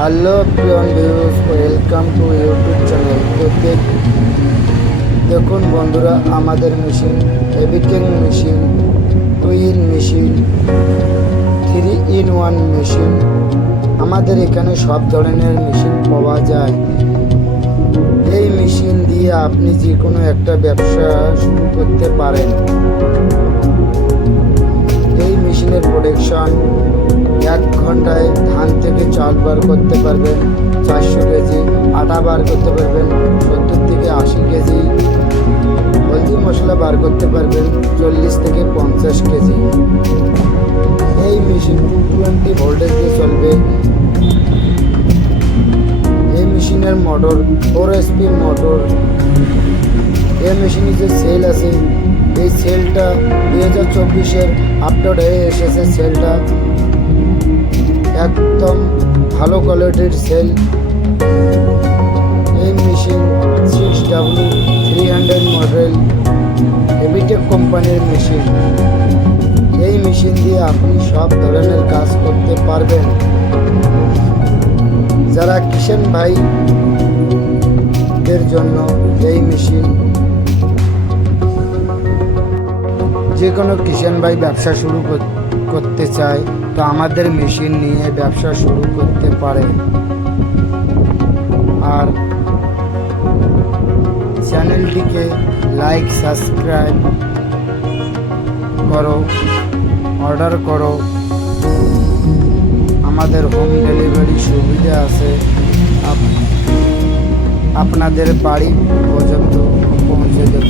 Hello প্রিয়ন views, welcome to YouTube channel. দেখুন বন্ধুরা, আমাদের মেশিন এভিকেং machine, twin machine, 3-in-1 machine. আমাদের এখানে সব ধরনের মেশিন পাওয়া যায়। এই মেশিন দিয়ে আপনি যে কোনো একটা ব্যবসা শুরু করতে পারেন। এই মেশিনের প্রোডাকশন 1 ঘন্টায় ধান থেকে চাল বার করতে পারবেন 400 কেজি, আটা বার করতে পারবেন 70 থেকে 80 কেজি, হলদি মশলা বার করতে পারবেন 40 থেকে 50 কেজি। এই মেশিন 220 ভোল্টেজ দিয়ে চলবে। এই মেশিনের মোটর 4 HP মোটর। এই মেশিনে যে সেল আছে, এই সেলটা 2024-এর আপডেট হয়ে এসেছে। সেলটা একদম ভালো কোয়ালিটির সেল। এই মেশিন 6W300 মডেল, এভিটেক কোম্পানির মেশিন। এই মেশিন দিয়ে আপনি সব ধরনের কাজ করতে পারবেন। যারা কিষাণ ভাইদের জন্য এই মেশিন, যে কোনো কিষাণ ভাই ব্যবসা শুরু করতে চায় তো আমাদের মেশিন নিয়ে ব্যবসা শুরু করতে পারে। আর চ্যানেলটিকে লাইক, সাবস্ক্রাইব করো, অর্ডার করো। আমাদের হোম ডেলিভারি সুবিধা আছে, আপনাদের বাড়ি পর্যন্ত পৌঁছে দেব।